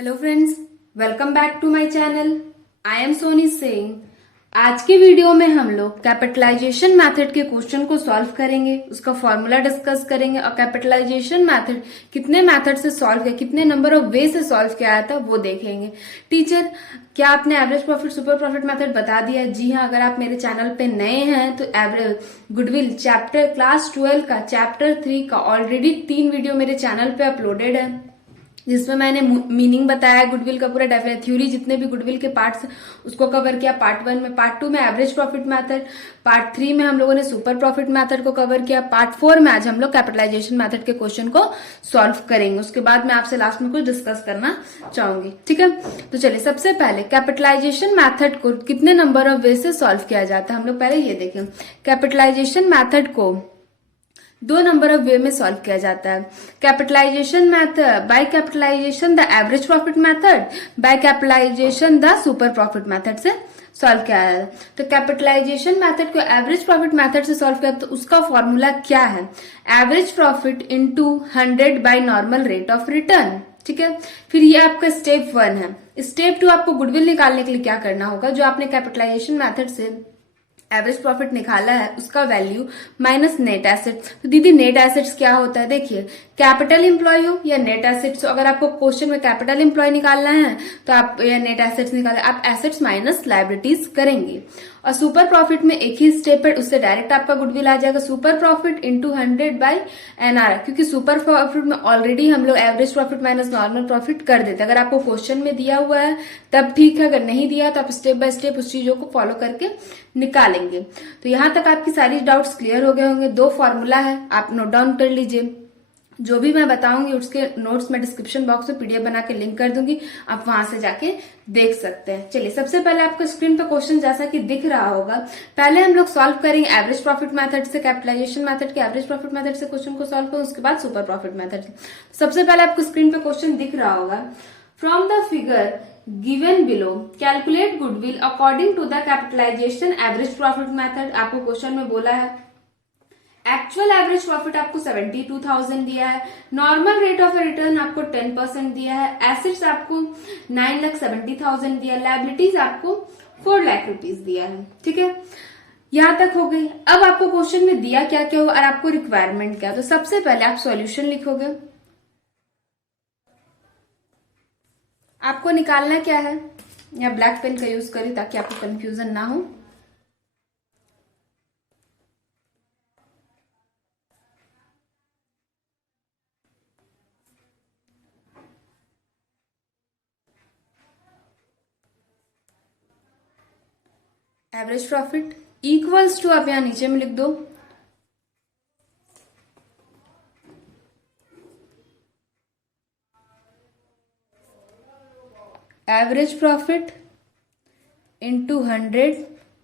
Hello friends, welcome back to my channel. I am Soni Singh. आज की video में हम लोग कैपिटलाइजेशन मेथड के क्वेश्चन को सॉल्व करेंगे, उसका फॉर्मूला डिस्कस करेंगे और कैपिटलाइजेशन मेथड कितने मेथड से सॉल्व किया, कितने नंबर ऑफ वे से सॉल्व किया आया था वो देखेंगे। टीचर, क्या आपने average profit super profit method बता दिया? जी हाँ, अगर आप मेरे चैनल पे नए हैं तो एवरेज गुडविल चैप्टर क्लास 12 का चैप्टर 3 का ऑलरेडी 3 वीडियो मेरे चैनल पे अपलोडेड है, जिसमें मैंने मीनिंग बताया, गुडविल का पूरा डेफिनेट थ्योरी, जितने भी गुडविल के पार्ट्स उसको कवर किया पार्ट 1 में, पार्ट 2 में एवरेज प्रॉफिट मेथड, पार्ट 3 में हम लोगों ने सुपर प्रॉफिट मेथड को कवर किया, पार्ट 4 में आज हम लोग कैपिटलाइजेशन मेथड के क्वेश्चन को सॉल्व करेंगे। उसके बाद मैं आपसे लास्ट में कुछ डिस्कस करना चाहूंगी, ठीक है? तो चलिए, सबसे पहले कैपिटलाइजेशन मैथड को कितने नंबर ऑफ वे से सॉल्व किया जाता है हम लोग पहले ये देखें। कैपिटलाइजेशन मैथड को 2 नंबर ऑफ वे में सॉल्व किया जाता है। Capitalisation method by capitalisation the average profit method, by capitalisation the super profit method से सॉल्व किया है। तो कैपिटलाइजेशन मेथड को एवरेज प्रॉफिट मेथड से सॉल्व किया तो उसका फॉर्मूला क्या है? Average profit into 100 by normal rate of return, ठीक है? फिर ये आपका स्टेप 1 है। स्टेप 2 आपको गुडविल निकालने के लिए क्या करना होगा? जो आपने कैपिटलाइजेशन मेथड से एवरेज प्रॉफिट निकाला है उसका वैल्यू माइनस नेट एसेट्स। तो दीदी नेट एसेट्स क्या होता है? देखिए, कैपिटल एम्प्लॉय हो या नेट एसेट्स, अगर आपको क्वेश्चन में कैपिटल एम्प्लॉय निकालना है तो आप या नेट एसेट्स निकालें, आप एसेट्स माइनस लायबिलिटीज करेंगे। और सुपर प्रॉफिट में एक ही स्टेप है, उससे डायरेक्ट आपका गुडविल आ जाएगा। Super profit into 100 by NR, क्योंकि सुपर प्रॉफिट में ऑलरेडी हम लोग average profit minus normal profit कर देते हैं। अगर आपको क्वेश्चन में दिया हुआ है तब ठीक है, अगर नहीं दिया तो आप स्टेप बाय स्टेप उस चीजों को फॉलो करके निकालेंगे। तो यहां तक आपकी सारी डाउट्स क्लियर हो गए होंगे। 2 फॉर्मूला है, आप नोट डाउन कर लीजिए। जो भी मैं बताऊंगी उसके नोट्स में डिस्क्रिप्शन बॉक्स में पीडीएफ बना के लिंक कर दूंगी, आप वहां से जाके देख सकते हैं। चलिए, सबसे पहले आपको स्क्रीन पर क्वेश्चन जैसा कि दिख रहा होगा, पहले हम लोग सॉल्व करेंगे एवरेज प्रॉफिट मेथड से, कैपिटलाइजेशन मेथड के एवरेज प्रॉफिट मेथड से क्वेश्चन को सॉल्व करें, उसके बाद सुपर प्रॉफिट मेथड से। सबसे पहले आपको स्क्रीन पे क्वेश्चन दिख रहा होगा, from the figure given below calculate goodwill according to the capitalisation average profit method. आपको क्वेश्चन में बोला है एक्चुअल एवरेज प्रॉफिट आपको 72,000 दिया है, नॉर्मल रेट ऑफ रिटर्न आपको 10% दिया है, एसेट्स आपको 9,70,000 दिया, लायबिलिटीज आपको 4 लाख रुपीज दिया है, ठीक है? यहां तक हो गई। अब आपको क्वेश्चन में दिया क्या क्या होगा और आपको रिक्वायरमेंट क्या? तो सबसे पहले आप सॉल्यूशन लिखोगे। आपको निकालना क्या है, या ब्लैक पेन का यूज करें ताकि आपको कंफ्यूजन ना हो। एवरेज प्रॉफिट इक्वल्स टू, आप यहां नीचे में लिख दो, average profit into 100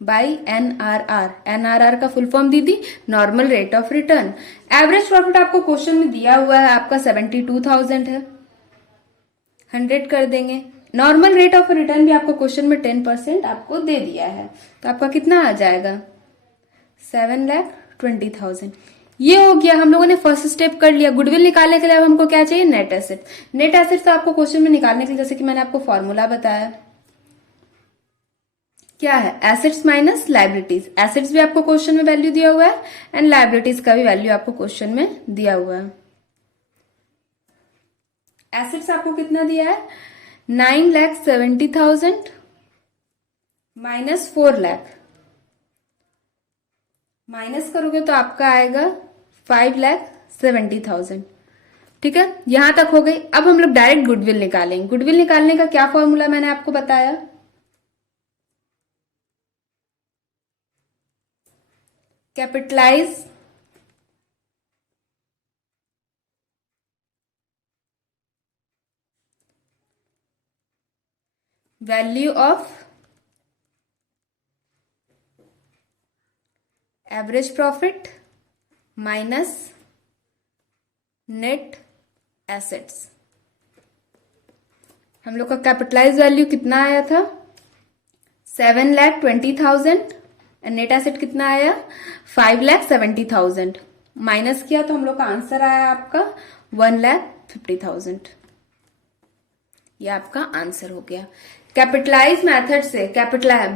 by NRR. NRR का फुल फॉर्म दीदी normal rate of return. Average profit आपको क्वेश्चन में दिया हुआ है, आपका 72,000 है, 100 कर देंगे। नॉर्मल रेट ऑफ रिटर्न भी आपको क्वेश्चन में 10% आपको दे दिया है, तो आपका कितना आ जाएगा? 7,20,000। ये हो गया, हम लोगों ने फर्स्ट स्टेप कर लिया। गुडविल निकालने के लिए अब हमको क्या चाहिए? Net asset. नेट एसेट तो आपको क्वेश्चन में निकालने के लिए जैसे कि मैंने आपको फॉर्मूला बताया, क्या है? Assets minus liabilities. एसेट्स भी आपको क्वेश्चन में वैल्यू दिया हुआ है एंड लायबिलिटीज का भी वैल्यू आपको क्वेश्चन में दिया हुआ है। एसेट्स आपको कितना दिया है? 9,70,000 माइनस 4 लाख, माइनस करोगे तो आपका आएगा 5,70,000, ठीक है? यहां तक हो गई। अब हम लोग डायरेक्ट गुडविल निकालेंगे। गुडविल निकालने का क्या फॉर्मूला मैंने आपको बताया? Capitalise value of average profit minus net assets. हम लोग का कैपिटलाइज वैल्यू कितना आया था? 7,20,000 एंड नेट एसेट कितना आया? 5,70,000। माइनस किया तो हम लोग का आंसर आया आपका 1,50,000। ये आपका आंसर हो गया। कैपिटलाइज मेथड से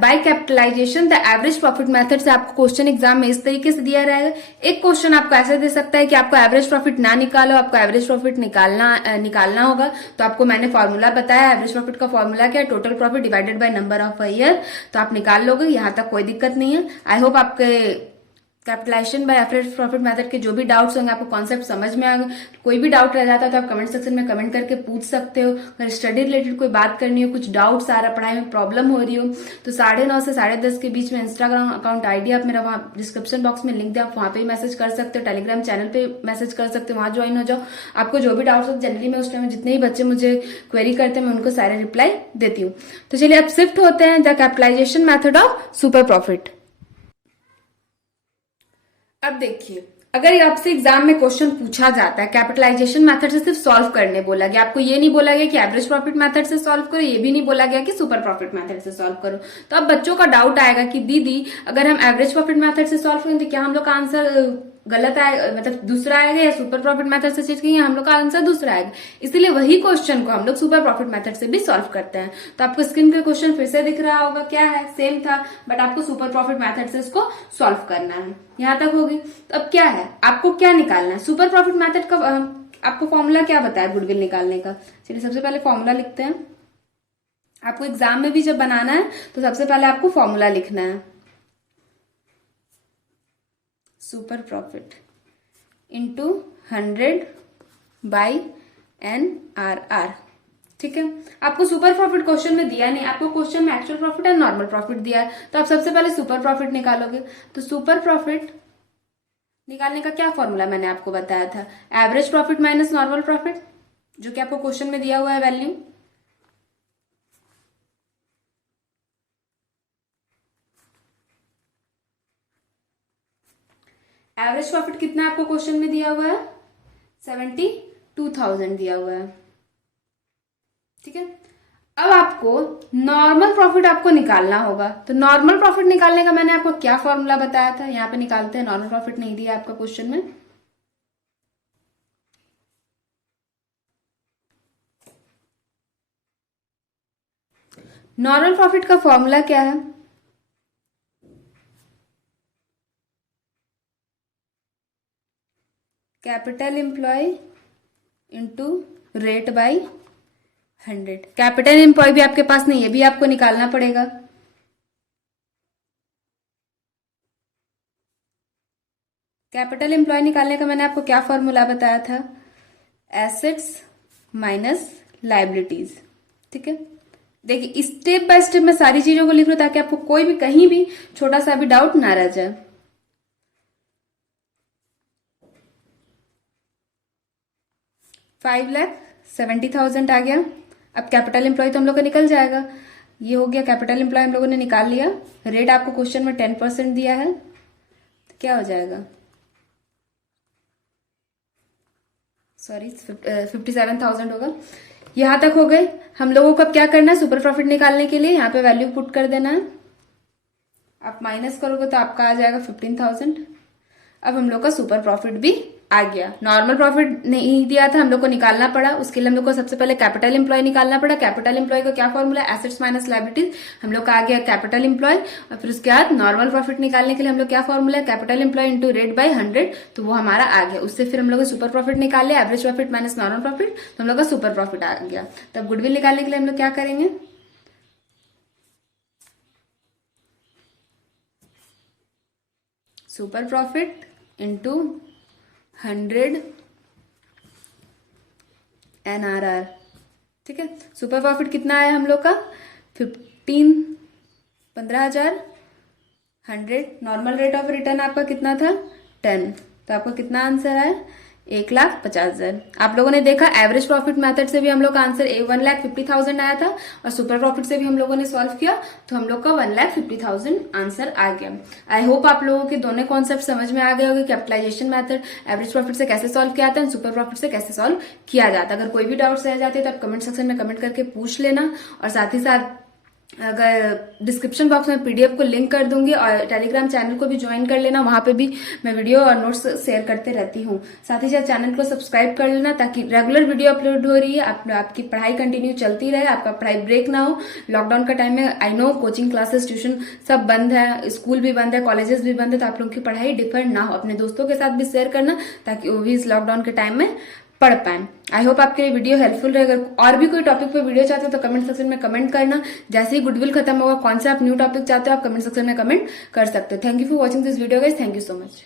by capitalisation the average profit method से आपको क्वेश्चन एग्जाम में इस तरीके से दिया रहेगा। एक क्वेश्चन आपको ऐसे दे सकता है कि आपको एवरेज प्रॉफिट ना निकालो, आपको एवरेज प्रॉफिट निकालना होगा। तो आपको मैंने फॉर्मूला बताया, एवरेज प्रॉफिट का फॉर्मूला क्या है, total profit divided by number of year. तो आप निकाल लोगे, यहां तक कोई दिक्कत नहीं है। आई होप आपके capitalisation by average profit method के जो भी डाउट्स होंगे आपको कॉन्सेप्ट समझ में आ गए। कोई भी डाउट रह जाता है तो आप कमेंट सेक्शन में कमेंट करके पूछ सकते हो। अगर स्टडी रिलेटेड कोई बात करनी हो, कुछ डाउट्स आ रहा, पढ़ाई में प्रॉब्लम हो रही हो, तो 9:30 से 10:30 के बीच में इंस्टाग्राम अकाउंट आईडी आप मेरा वहाँ डिस्क्रिप्शन बॉक्स में लिंक दिया, आप वहाँ पे मैसेज कर सकते हो। टेलीग्राम चैनल पे मैसेज कर सकते हो, वहाँ ज्वाइन हो जाओ। आपको जो भी डाउट्स हो, जनरली मैं उस टाइम जितने ही बच्चे मुझे क्वेरी करते हैं मैं उनको सारे रिप्लाई देती हूँ। तो चलिए अब शिफ्ट होते हैं the capitalisation method of super profit. अब देखिए, अगर आपसे एग्जाम में क्वेश्चन पूछा जाता है कैपिटलाइजेशन मेथड से सिर्फ सॉल्व करने बोला गया, आपको ये नहीं बोला गया कि एवरेज प्रॉफिट मेथड से सॉल्व करो, ये भी नहीं बोला गया कि सुपर प्रॉफिट मेथड से सॉल्व करो, तो अब बच्चों का डाउट आएगा कि दीदी अगर हम एवरेज प्रॉफिट मेथड से सॉल्व करें तो क्या हम लोग का आंसर गलत आएगा, मतलब दूसरा आएगा, या सुपर प्रॉफिट मेथड से चीज हम लोग का आंसर दूसरा आएगा। इसलिए वही क्वेश्चन को हम लोग सुपर प्रॉफिट मेथड से भी सॉल्व करते हैं। तो आपको स्क्रीन पे क्वेश्चन फिर से दिख रहा होगा, क्या है, सेम था, बट आपको सुपर प्रॉफिट मेथड से इसको सॉल्व करना है। यहां तक होगी। तो अब क्या है, आपको क्या निकालना है, सुपर प्रॉफिट मेथड का आपको फॉर्मूला क्या बताया गुडविल निकालने का। चलिए सबसे पहले फॉर्मूला लिखते हैं। आपको एग्जाम में भी जब बनाना है तो सबसे पहले आपको फॉर्मूला लिखना है, super profit into 100 by NRR। ठीक है, आपको सुपर प्रॉफिट क्वेश्चन में दिया नहीं, आपको क्वेश्चन में एक्चुअल प्रॉफिट और नॉर्मल प्रॉफिट दिया है। तो आप सबसे पहले सुपर प्रॉफिट निकालोगे। तो सुपर प्रॉफिट निकालने का क्या फॉर्मूला मैंने आपको बताया था, average profit minus normal profit, जो कि आपको क्वेश्चन में दिया हुआ है वैल्यू। एवरेज प्रॉफिट कितना आपको क्वेश्चन में दिया हुआ है, 72,000 दिया हुआ है। ठीक है, अब आपको नॉर्मल प्रॉफिट आपको निकालना होगा। तो नॉर्मल प्रॉफिट निकालने का मैंने आपको क्या फॉर्मूला बताया था, यहां पे निकालते हैं। नॉर्मल प्रॉफिट नहीं दिया आपका क्वेश्चन में। नॉर्मल प्रॉफिट का फॉर्मूला क्या है, capital employ into rate by 100। Capital employ भी आपके पास नहीं है, भी आपको निकालना पड़ेगा। कैपिटल एम्प्लॉय निकालने का मैंने आपको क्या फॉर्मूला बताया था, एसेट्स माइनस लाइबिलिटीज। ठीक है, देखिए स्टेप बाय स्टेप मैं सारी चीजों को लिख रहा हूं ताकि आपको कोई भी कहीं भी छोटा सा भी डाउट ना रह जाए। 5,70,000 आ गया। अब कैपिटल एम्प्लॉय तो हम लोग का निकल जाएगा, ये हो गया कैपिटल एम्प्लॉय हम लोगों ने निकाल लिया। रेट आपको क्वेश्चन में 10% दिया है, तो क्या हो जाएगा, सॉरी 57,000 होगा। यहां तक हो गए। हम लोगों को अब क्या करना है, सुपर प्रॉफिट निकालने के लिए यहाँ पे वैल्यू पुट कर देना है। आप माइनस करोगे तो आपका आ जाएगा 15,000। अब हम लोग का सुपर प्रॉफिट भी आ गया। नॉर्मल प्रॉफिट नहीं दिया था, हम लोग को निकालना पड़ा। उसके लिए हम लोग को सबसे पहले कैपिटल एम्प्लॉय निकालना पड़ा। कैपिटल एम्प्लॉय का क्या फॉर्मूला, एसेट्स माइनस लायबिलिटीज। हम लोग का आ गया कैपिटल एम्प्लॉय। और फिर उसके बाद नॉर्मल प्रॉफिट निकालने के लिए हम लोग क्या फॉर्मूला है, capital employ into rate by 100, तो वो हमारा आ गया। उससे फिर हम लोग सुपर प्रॉफिट निकाल लिया, average profit minus normal profit, तो हम लोग का सुपर प्रॉफिट आ गया। तब गुडविल निकालने के लिए हम लोग क्या करेंगे, सुपर प्रॉफिट इंटू 100 NRR। ठीक है, सुपर प्रॉफिट कितना आया हम लोग का, 15,000। 100 नॉर्मल रेट ऑफ रिटर्न आपका कितना था, 10, तो आपका कितना आंसर आया, 1,50,000। आप लोगों ने देखा एवरेज प्रॉफिट मेथड से भी हम लोग का आंसर 1,50,000 आया था, और सुपर प्रॉफिट से भी हम लोगों ने सॉल्व किया तो हम लोग का 1,50,000 आंसर आ गया। आई होप आप लोगों के दोनों कॉन्सेप्ट समझ में आ गए होंगे। कैपिटलाइजेशन मेथड एवरेज प्रॉफिट से कैसे सॉल्व किया जाता है, सुपर प्रॉफिट से कैसे सॉल्व किया जाता है। अगर कोई भी डाउट्स रह जाते हैं तो आप कमेंट सेक्शन में कमेंट करके पूछ लेना। और साथ ही साथ अगर डिस्क्रिप्शन बॉक्स में पीडीएफ को लिंक कर दूंगी और टेलीग्राम चैनल को भी ज्वाइन कर लेना, वहां पे भी मैं वीडियो और नोट्स शेयर करते रहती हूँ। साथ ही साथ चैनल को सब्सक्राइब कर लेना ताकि रेगुलर वीडियो अपलोड हो रही है, आपकी पढ़ाई कंटिन्यू चलती रहे, आपका पढ़ाई ब्रेक ना हो। लॉकडाउन का टाइम है, I know coaching classes tuition सब बंद है, स्कूल भी बंद है, कॉलेजेस भी बंद है, तो आप लोगों की पढ़ाई डिफर ना हो। अपने दोस्तों के साथ भी शेयर करना ताकि वो भी इस लॉकडाउन के टाइम में पढ़ पाए। आई होप आपके लिए वीडियो हेल्पफुल रहेगा। और भी कोई टॉपिक पे वीडियो चाहते हो तो कमेंट सेक्शन में कमेंट करना। जैसे ही गुडविल खत्म होगा, कौन सा आप न्यू टॉपिक चाहते हो आप कमेंट सेक्शन में कमेंट कर सकते हो। Thank you for watching this video guys, thank you so much.